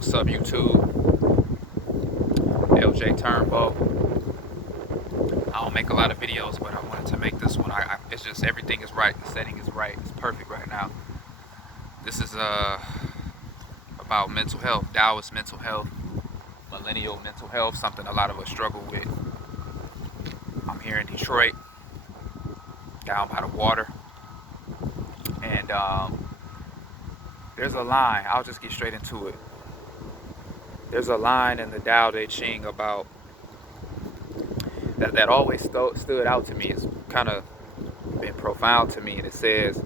What's up, YouTube? LJ Turnbow. I don't make a lot of videos, but I wanted to make this one. It's just everything is right. The setting is right. It's perfect right now. This is about mental health, Taoist mental health, millennial mental health, something a lot of us struggle with. I'm here in Detroit, down by the water, and there's a line. I'll just get straight into it. There's a line in the Tao de Ching about that always stood out to me. It's kind of been profound to me, and it says,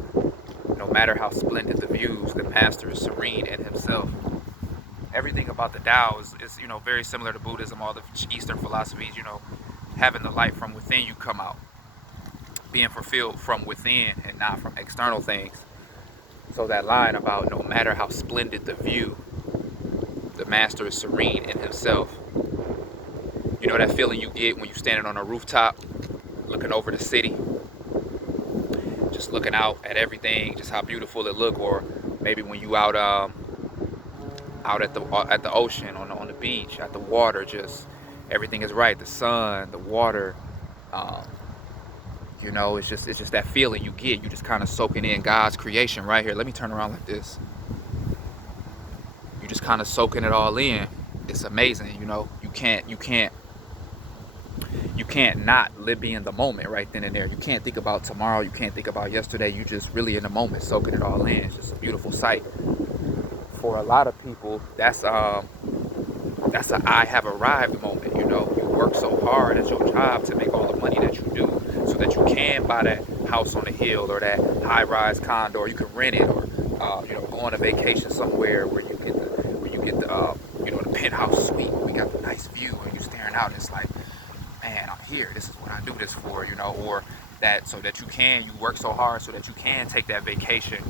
no matter how splendid the views, the master is serene in himself. Everything about the Tao is very similar to Buddhism, all the Eastern philosophies, having the light from within you come out, being fulfilled from within and not from external things. So that line about no matter how splendid the view, the master is serene in himself. You know that feeling you get when you're standing on a rooftop, looking over the city, just looking out at everything, just how beautiful it look, or maybe when you out at the ocean, on the beach, at the water, just everything is right. The sun, the water, it's just that feeling you get. You just kind of soaking in God's creation right here. Let me turn around like this. You just kind of soaking it all in. It's amazing. You can't not be in the moment right then and there. You can't think about tomorrow. You can't think about yesterday. You just really in the moment, soaking it all in. It's just a beautiful sight. For a lot of people, that's a I have arrived moment. You work so hard at your job to make all the money that you do, so that you can buy that house on the hill or that high-rise condo, or you can rent it, or go on a vacation somewhere where you get the penthouse suite. We got the nice view, and you're staring out. And it's like, man, I'm here. This is what I do this for, or that so that you work so hard so that you can take that vacation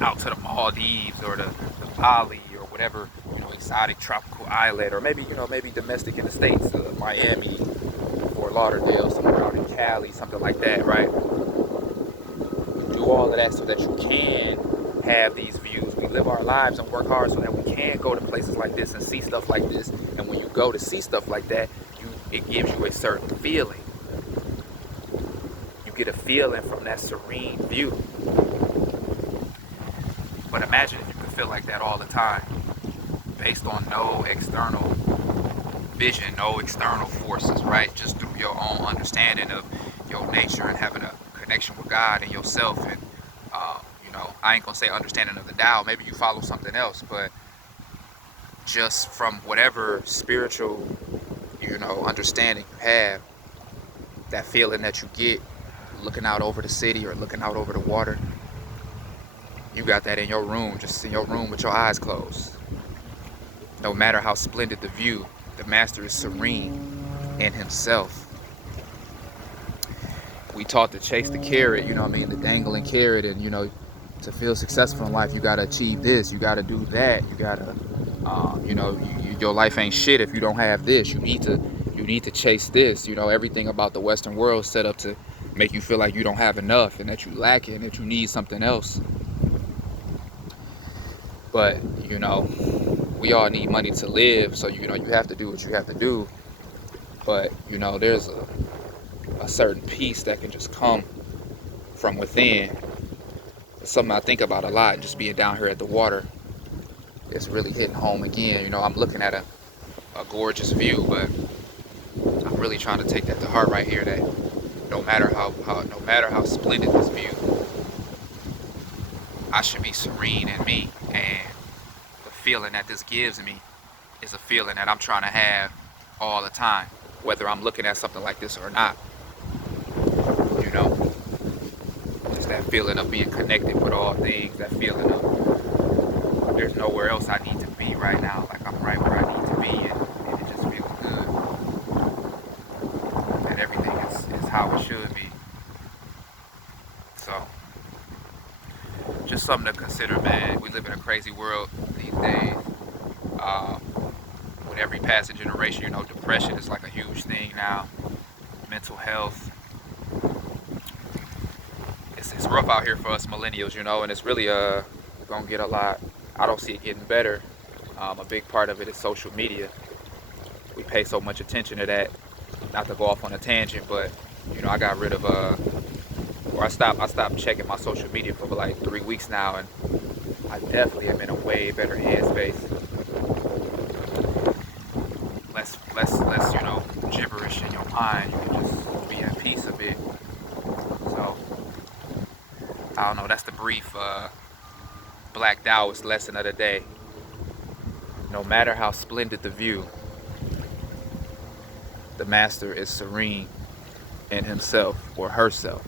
out to the Maldives or the Bali or whatever, exotic tropical island, or maybe domestic in the States, Miami, Fort Lauderdale, somewhere out in Cali, something like that, right? Do all of that so that you can have these views. We live our lives and work hard so that we can go to places like this and see stuff like this. And when you go to see stuff like that, it gives you a certain feeling. You get a feeling from that serene view. But imagine if you could feel like that all the time, based on no external vision, no external forces, right? Just through your own understanding of your nature and having a connection with God and yourself. And, I ain't gonna say understanding of the Tao, maybe you follow something else, but just from whatever spiritual, understanding you have, that feeling that you get looking out over the city or looking out over the water, you got that in your room, just in your room with your eyes closed. No matter how splendid the view, the master is serene in himself. We taught to chase the carrot, the dangling carrot, and to feel successful in life, you gotta achieve this, you gotta do that, you gotta, your life ain't shit if you don't have this. You need to chase this. Everything about the Western world is set up to make you feel like you don't have enough and that you lack it and that you need something else. But we all need money to live, so you have to do what you have to do. But there's a certain peace that can just come from within. It's something I think about a lot, just being down here at the water. It's really hitting home again. I'm looking at a gorgeous view, but I'm really trying to take that to heart right here, that no matter how splendid this view, I should be serene in me. And the feeling that this gives me is a feeling that I'm trying to have all the time, whether I'm looking at something like this or not. It's that feeling of being connected with all things, that feeling of there's nowhere else I need to be right now. Like I'm right where I need to be, and it just feels good. And everything is how it should be. So, just something to consider, man. We live in a crazy world these days. With every passing generation, depression is like a huge thing now. Mental health. It's rough out here for us millennials, and it's really gonna get a lot. I don't see it getting better A big part of it is social media. We pay so much attention to that. Not to go off on a tangent, but I got rid of or I stopped checking my social media for like 3 weeks now, and I definitely am in a way better headspace. Less gibberish in your mind. You can just be at peace a bit. So I don't know. That's the brief Black Taoist lesson of the day. No matter how splendid the view, the master is serene in himself or herself.